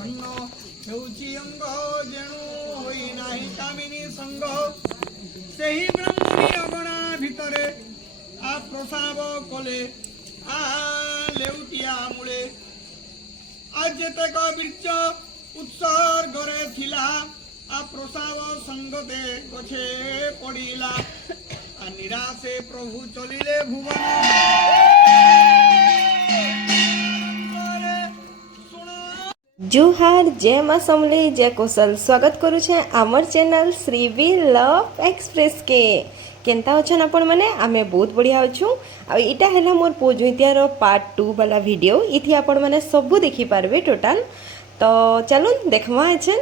ଛନ୍ନ ହେଉଛି ଅଙ୍ଗ ଯେଣୁ ହୋଇ ନାହିଁ କାମିନୀ ସଙ୍ଗ ସେହି ବ୍ରହ୍ମଣୀ ଅଗଣା ଭିତରେ ଆ ପ୍ରସାବ କଲେ ଆ ଲେଉଟିଆ ମୂଳେ ଆ ଯେତେକ ବୀର୍ଯ୍ୟ ଉତ୍ସର୍ଗରେ ଥିଲା ଆ ପ୍ରସାବ ସଙ୍ଗତେ ଗଛେ ପଡ଼ିଲା ଆ ନିରାଶେ ପ୍ରଭୁ ଚଲିଲେ जुहार जय माँ समले जय कौशल स्वागत करुछे आमर channel Shri we love express के केनता अच्छन आपण मैंने आमे बहुत बढ़िया अच्छू आईटा है मोर पोजुतियार पार्ट 2 वाला वीडियो इथि आपण मैंने सबू देखी पारबे टोटाल तो चलो देखमा अच्छन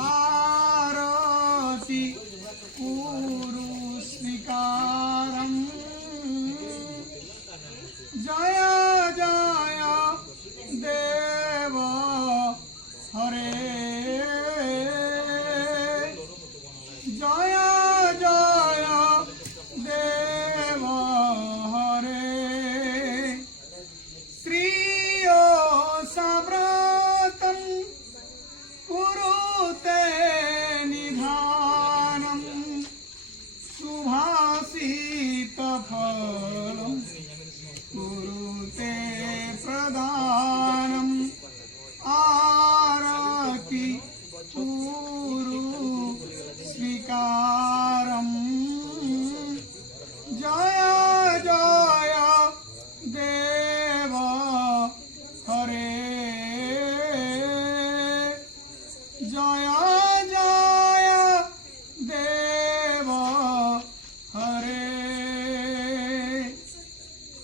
आरती पुरुस्विकारं जय जय देव हरे जय जय देव हरे श्रीयो साव्रतं कुरुते निधानं सुभाषितफलं कुरुते प्रदानम् आरति कुरु स्वीकारम् जय जय देव हरे जय जय देव हरे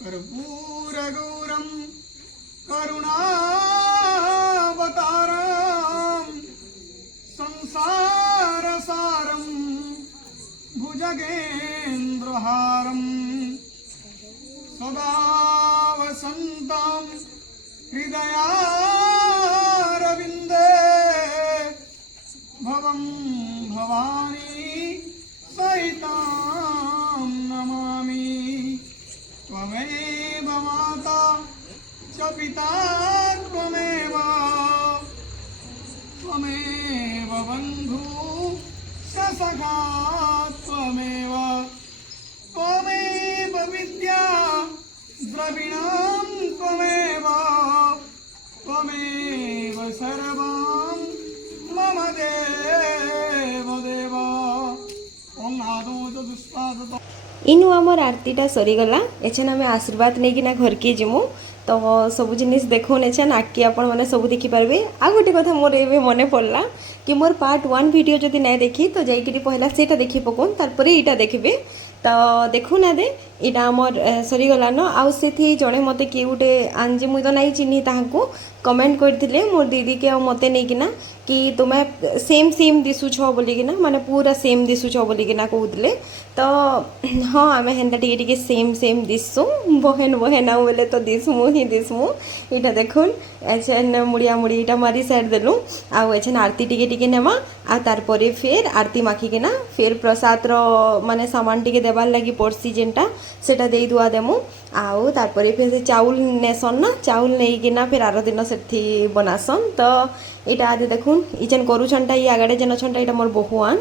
कर्पूरगौरं करुणावतारं संसारसारं भुजगेन्द्रहारं सदा वसन्तं हृदयारविन्दे भवं भवानी सहितां नमामि त्वमेव माता च पिता त्वमेव बन्धु च सखा त्वमेव त्वमेव विद्या द्रविणां त्वमेव सर्वं मम देव देव ओम आदो दुष्पाद इनु आमर आरतीटा सरीगला एछन आम आशीर्वाद नहीं घर के जिमु तो सब जिनिस देखुन एछन आगे आपण मैंने सब देखी पारबे आ गोटे कथा मोर एबे मने पड़ला कि मोर पार्ट 1 वीडियो जदि नहीं देखी तो जाइकरी पहला सेटा देखी पकोन तारपरे इटा देखबे तो देखु ना दे इटा आमर सरीगला न आउ सेथि जणे मते कि गोटे आंजी मुई तो नहीं चिन्ही ताहाको कमेंट करथिले मोर दीदी के मते नहीं किना कि तुमे सेम सेम दिसुछ बोलिकिना माने पूरा सेम दिसुछ बोलिकिना कहूले तो हाँ आम हेन्ता टिके सेम सेम दिसु बहन बहन आउ बोले तो दिसमु ही दिसमु इटा देखुन एछन मुड़िया मुड़ी इटा मारी साइड देलु आउ एछन आरती टिके नेमा आ तार परे फिर आरती माखिकिना फिर प्रसाद रो माने सामान टिके देबार लागि पड़सी जेनटा सेटा देई दुआ देमु आउ तार परे फिर से चाउल नेसन ना चाउल नेइकिना फिर आरो दिन सेठी बनासन तो इटा आदि देखुन इचन करूछनटा ई आगडे जेन छनटा इटा मोर बहुआन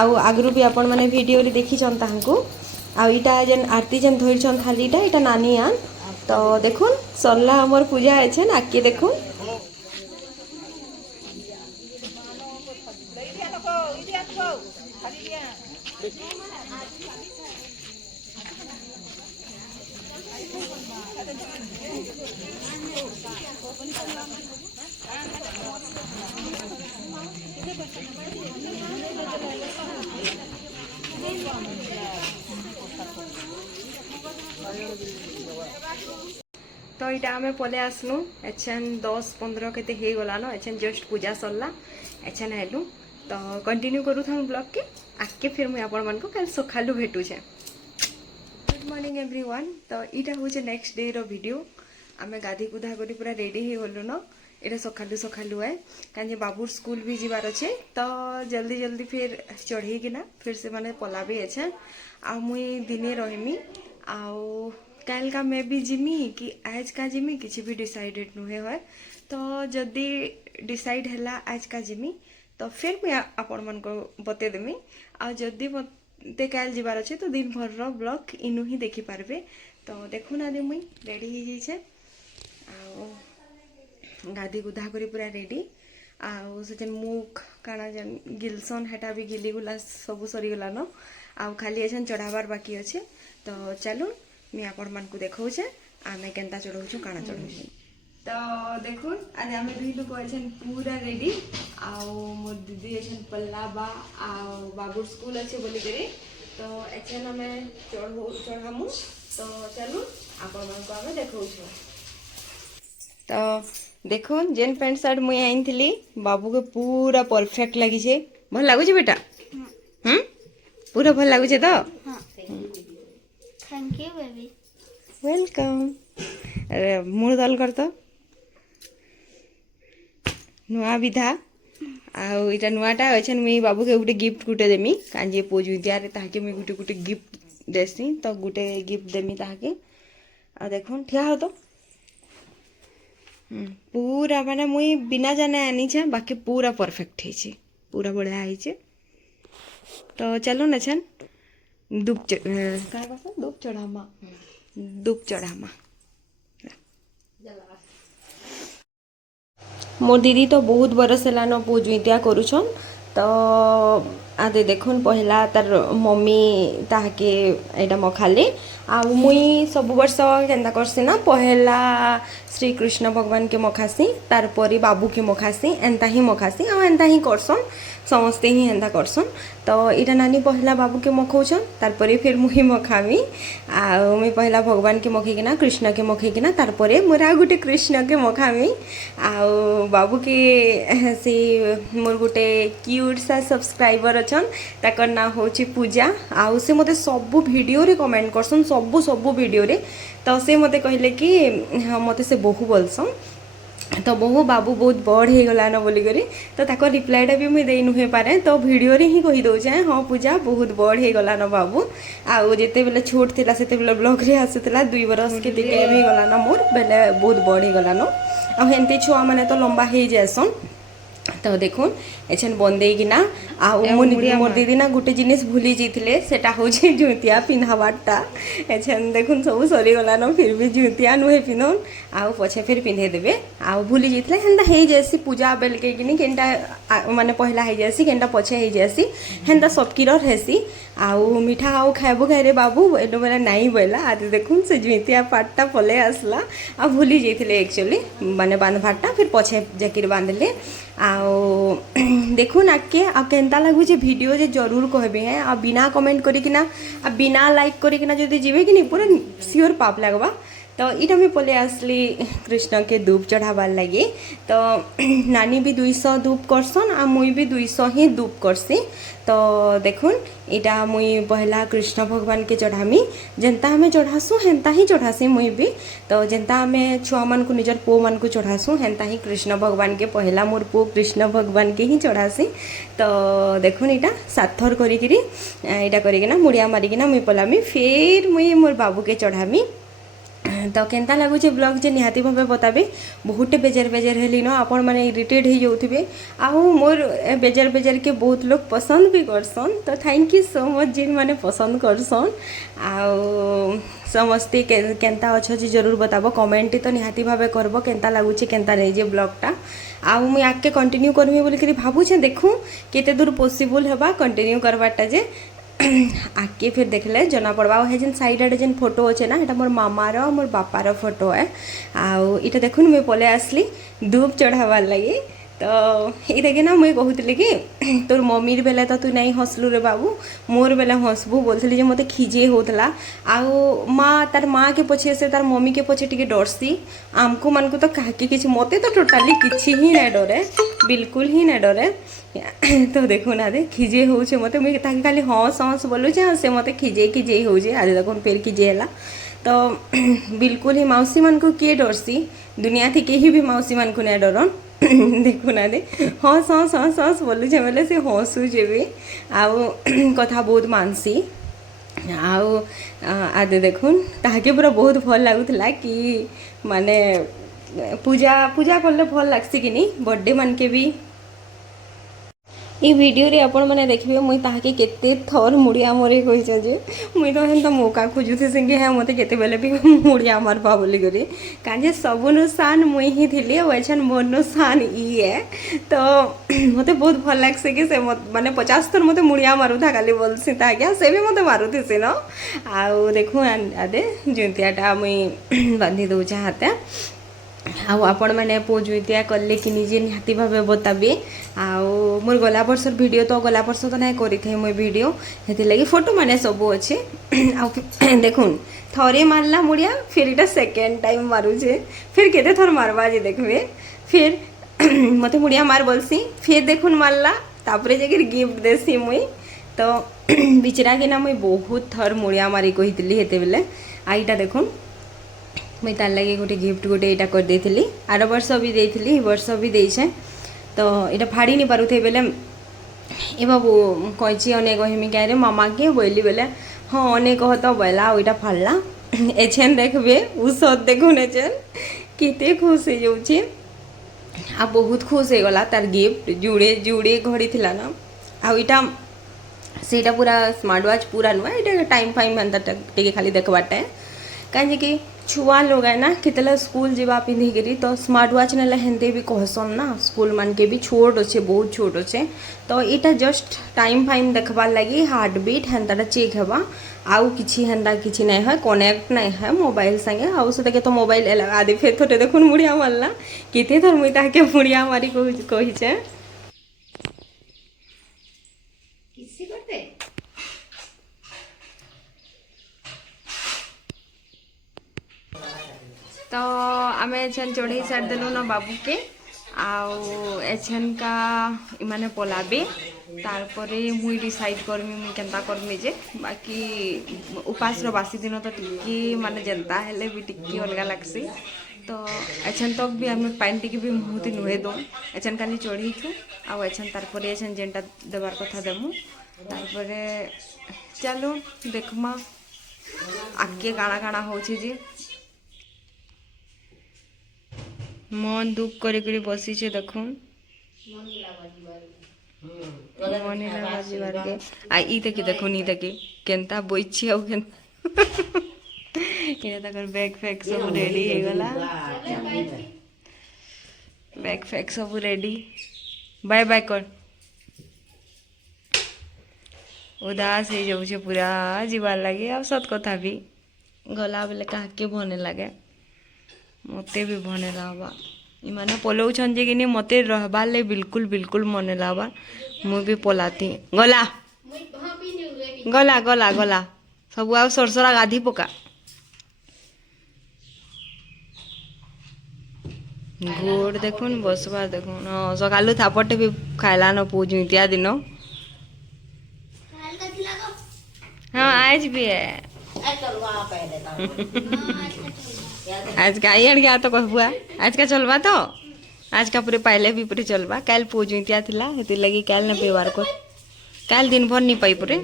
आउ आगरु भी आपण माने वीडियो रे देखी छन तांको आउ इटा जेन आरती जेन धोइ छन थालीटा इटा नानी आन तो देखुन सरला हमर पूजा आछन आके देखुन तो इटा आमे पले आसनु एछन 10-15 केते हे गला न एछन जस्ट पूजा सरला एछन हेलु तो कंटिन्यू करू थान ब्लॉग के आके फिर मुई आपण मन को कल सखालु भेटू छे। Good morning everyone. तो इटा हो नेक्स्ट डे रो वीडियो आमे गाधी गुधा करी पूरा रेडी हे गलु न এটা সকালু সকালু है कहीं बाबूर स्कूल भी जीवार अच्छे तो जल्दी जल्दी फिर चढ़े कि ना फिर से मैंने पलाबी अच्छे आ मुई दिने रहीमी आउ कल का मैं भी जिमी कि आज का जिमी किसी भी डिसाइडेड नुहे है तो जदि डिसाइड है आज का जिमी तो फिर मुझे आपण मन को बतेदेमी आ जदि मते कल जीवार अच्छे तो दिन भर ब्लॉग इनु ही देखी पारबे तो देखु ना दे मुई रेडी हो जाइए आ गाधी गुधा करी पूरा रेडी आउ से मुख काना जन गिलसन हेटा भी गिली गुला सब सरीगला न आउ खाली एछन चढ़ाबार बाकी अच्छे तो चलो मैं आपण मान को देखौछे आमे केनता चढ़ौछु काना चढ़ौछु तो देखुन आज आमे दुई लोग एछन पूरा रेडी आउ मोर दीदी एछन पल्ला बा आउ बाबूर स्कूल अच्छे बोली करे तो एछन आमे चढ़ामु तो चलो आपण मान को आमे देखौछु तो देखुन जेन पैंट सार्ट मुई आनी बाबू के पूरा परफेक्ट लगी छे भल लगुचे बेटा पूरा भल लगुचे तो थैंक यू बेबी वेलकम अरे मुड़ दल कर तो नुआ भी था आउ इटा नुआटा अच्छे मुई बाबू के गोटे गिफ्ट गुटे देमी कांजे पोजु दियारे ताके मुई गोटे गोटे गिफ्ट देसी तो गोटे गिफ्ट देमी ताके आ देखुन ठिया हो तो पूरा माने मुई बिना जाने आनी छे बाकी पूरा परफेक्ट है पूरा बढ़िया है तो चलो न छन धूप चढ़ामा मोर दीदी तो बहुत बरस है पूजुतिया करुछन तो आदे देखुन पहला तार मम्मी ताके एटा मखाले आ मुई सब वर्ष केन्ता करसी ना पहला श्री कृष्ण भगवान के मखासी तार परी बाबू के मखासी एंता ही मखासी आ एंता ही करसन समस्ते ही एंता करसन तो इटा नानी पहला बाबू के मखौछन तार परी फिर मुही मखामी आ मुई पहला भगवान के मखिकिना कृष्ण के मखिकिना तार परे मोर आ गुटे कृष्ण के मखामी आ बाबू के से मोर गुटे क्यूट सा सब्सक्राइबर अछन ताकर ना होची पूजा आउ से मते सब वीडियो रे कमेंट करसन सब वीडियो रे तो से मते कहले कि हाँ मते से बहु बोलसन तो बहु बाबू बहुत बड़ हो गला न बोली करी तो ताको रिप्लाईटा भी मुझे नुहे पारे तो वीडियो रे ही कही दौचे हाँ पूजा बहुत बड़ हो गला न बाबू आउ जिते बेले छोट थिला सेते बेले ब्लॉग रे आसुतला 2 बरस के दिके हो गला न मोर बेले बहुत बड़ हो गला न आ हेंते छुआ माने तो लंबा हो जाएसन तो देखुन एछन बंदे किना आ मोर दीदी ना गोटे जिनिस भूली जाइथिले सेटा होचे जुतिया पिन्हाबाटा एछन देखुन सब सरी गला न फिर भी जुतिया नुहे पिनन आ पछे फिर पिन्हे देबे आ भूली जाइथिले हेंदा हे जैसी पूजा बेल के किनी केनटा माने पहला हे जैसी केनटा पछे हे जैसी हेंदा सबकी रहसी आ मिठा आउ खाइबो खाइ रे बाबू एनो बेला नाई बेला आ देखुन से जुतिया पाटटा पले आसला आ भूली जाइथिले एक्चुअली माने बांधभाटा फिर पछे जाकिर बांधले आओ देखुन आके आ केनता लगुचे वीडियो जे जरूर कहबे हैं आ बिना कमेंट करी कि ना आ बिना लाइक करी कि ना जदि जीवे कि नहीं पूरा सियोर पाप लगवा तो इटा मैं पले आसली कृष्ण के धूप चढ़ाबार लगे तो नानी भी 200 धूप करसन आ मुई भी 200 ही धूप करसी तो देखुन इटा मुई पहला कृष्ण भगवान के चढ़ामी जेनता हमें चढ़ासू हेन्ता ही चढ़ासी मुई भी तो जेनता हमें छुआ मन को निजर पो मन को चढ़ासू हेन्ता ही कृष्ण भगवान के पहला मोर पो कृष्ण भगवान के ही चढ़ासी तो देखुन इटा साथर करिकिरी इटा करिकिना मुड़िया मारिकिना मुई पलामी फिर मुई मोर बाबू के चढ़ामी तो केनता लगुचे ब्लॉग जे निहाती भावे बताबे बहुते बेजार बेजार हेली न आपण माने इरिटेट हो जाउथिबे आउ मोर बेजार बेजार के बहुत लोग पसंद भी करसन तो थैंक यू सो मच जिन माने पसंद करसन आउ समस्ते केनता अच्छे जे जरूर बताबो कमेंट तो निहाती भावे करबो केनता लगुचे केनता नहीं जे ब्लॉगटा आउ मुई आके कंटिन्यू करमी बोली करी भाबुछे देखू केते दूर पॉसिबल हेबा कंटिन्यू करवाटा जे आके फिर देखले जना पड़वा है जेन साइड आडे जेन फोटो अच्छे ना एटा मोर मामार मोर बापार फोटो है आउ इटा देखुन मुई पले आसली धूप चढ़ाबार लगी तो ये देखे ना मुझे कहूली कि तोर मम्मीर बेले तो तू नहीं हसलु रे बाबू मोर बेले हसबू बोलती मत खिजे होता आउ माँ तार माँ के पछे से तार मम्मी के पछे टिके डरसी आमको मन को तो कहे कि मत तो टोटाली किसी ही ना डरे बिल्कुल ही ना डरे तो देखो ना दे खिजे होचे मत मुझे खाली हस हस बोलूचे हाँ से मत खिजे खिजे होचे आज देखो फिर खिजे है तो बिल्कुल ही मौसी मन को किए डरसी दुनिया थी कहीं भी मौसी मन को नहीं डरन देखु ना दे हंस हंस हंस हंस बोलू बेले से हसुचे भी आउ कथा बहुत मानसी आउ आदे देखुन ताके पूरा बहुत भल लगुला कि माने पूजा पूजा कले भल लगसी कि नहीं बर्थडे मान के भी ये वीडियो रे आपण मैंने देखिए मुई ताके केते थर मुड़िया मरे कही जे मुई तो हेन्ता मौका खोजुथे संगे है मते केते बेले भी मुड़िया मारबा बोली करी काजे सबनु सान मुई ही थिली वैछन मोरनो सान ई है तो मते बहुत भल लागसे कि से माने 50 थर मते मुड़िया मारू था खाली बोलसी ताके से भी मते मारुथि से न आउ देखु आदे जुंतियाटा मुई बांधी दउ हाते आउ आपण मैंने पोजुतिया कले कि निजे निहाती भावे बताबी आउ मोर गला वर्षर वीडियो तो गला वर्ष तो नहीं करी थे मुई वीडियो हेति लगी फोटो माने सब अच्छे आउ देखुन थरे मारला मुड़िया फिर इटा सेकेंड टाइम मारुचे फिर केते थर मारबा जे देखबे फिर मते मुड़िया मार बोलसी फिर देखुन मारला तापरे जे गिफ्ट देसी मुई तो बिचरा के ना मुई बहुत थर मुड़िया मारी कहितली हेते बेले आईटा देखुन मुई तार लगे गोटे गिफ्ट गोटे यहाँ कर देली आर वर्ष भी देली वर्ष भी देछे तो यहाँ फाड़ी नहीं पारुथे बेले ए बाबू कही अनेक कहमी क्या मामा के बोली बेले हाँ अनेक कह तो बोला वहीटा फाड़ला एछेन देखबे ऊसद देखुन एछेन केते खुश हो जाऊे आ बहुत खुश हो गला तार गिफ्ट जुड़े जुड़े घड़ी थिला ना आईटा सेटा पूरा स्मार्ट वाच पूरा नुआ ये टाइम फाइम एंता टे खाली देखवाटा है कहीं कि छुआ लोग है ना कितला स्कूल जीवा पिंधि करी तो स्मार्ट वाच ने हेंदे भी कहसन ना स्कूल मान के भी छोट अच्छे बहुत छोट अच्छे तो इटा जस्ट टाइम फाइम देखबार लगी हार्ट बीट हेन्ता चेक हेबा आउ किछि हेन्ता किछि नहीं है कनेक्ट नहीं है मोबाइल संगे आउ से तो मोबाइल आदि फिर थोड़े देखुन मुड़िया मारला केते थर मुई ताके मुड़िया मारी कहिचे किसी करते तो आम एछन चढ़े सारी देलु ना बाबू के आउ एछन का इमाने पलाबे तारपरे मुई डिसाइड करमी मुई केनता करमी जे बाकी उपास रो बासी दिन तो टिकी माने जनता हेले भी टिकी अलगा लागसी तो एछन तक भी आम पानी टिकी भी मुहती नुहे दो एछन खाली चढ़ी छु आउ एछन तारपरे एछन जेनटा देबार कथा देमु तारपरे चलो देखमा आगे काଣା काଣା होछि जे मन दुख करी बसी छे देखो मनीला बाजीबार के आ ई तक देखो नी तक केनता बोइछि आ केनता ये तकर बैग फैक सब रेडी हे गला बैग फैक सब रेडी बाय बाय कर उदास हो जाऊ छे पूरा जीवार लगे अब सत कथा भी गला बेले काके भने लगे मते भी भने लाबा इमाने पलाउछन जे कि मते रहबार ले बिल्कुल बिल्कुल मने लाबा मु भी पलाती गला गला गला गला सब आ सरसरा गाधी पका गोड़ देखुन बसबार देखुन सकालू थापटे भी खाइला न पूजू इत्या दिन हाँ आज भी है आज का ये गया तो कहबुआ आज का चलबा तो आज का पूरे पहले भी पूरे चलबा काल पूजू इत्या थिला हेति लगी काल न पेवार को काल दिन भर नहीं पाई पूरे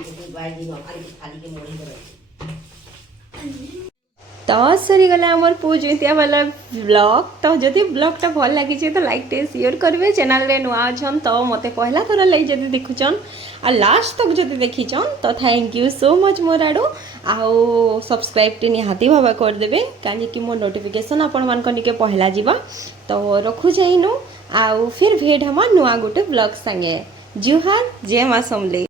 तो सरी गला आमर पूज इत्या वाला ब्लॉग तो जदि ब्लॉगटा भल लगी तो लाइक टे शेयर करबे चैनल रे नुआ अछन तो मते पहला थोड़ा लई जदि देखुचन आ लास्ट तक जदि देखिचन तो thank you so much more आडू आउ सब्सक्राइब टे निहाती भाबा कर देबे काहे कि मोर नोटिफिकेशन आपण मान को निके पहला जीवा तो रखु जाइनो आउ फिर भेट हमा नुआ गोटे ब्लॉग संगे जुहार जय मां समले।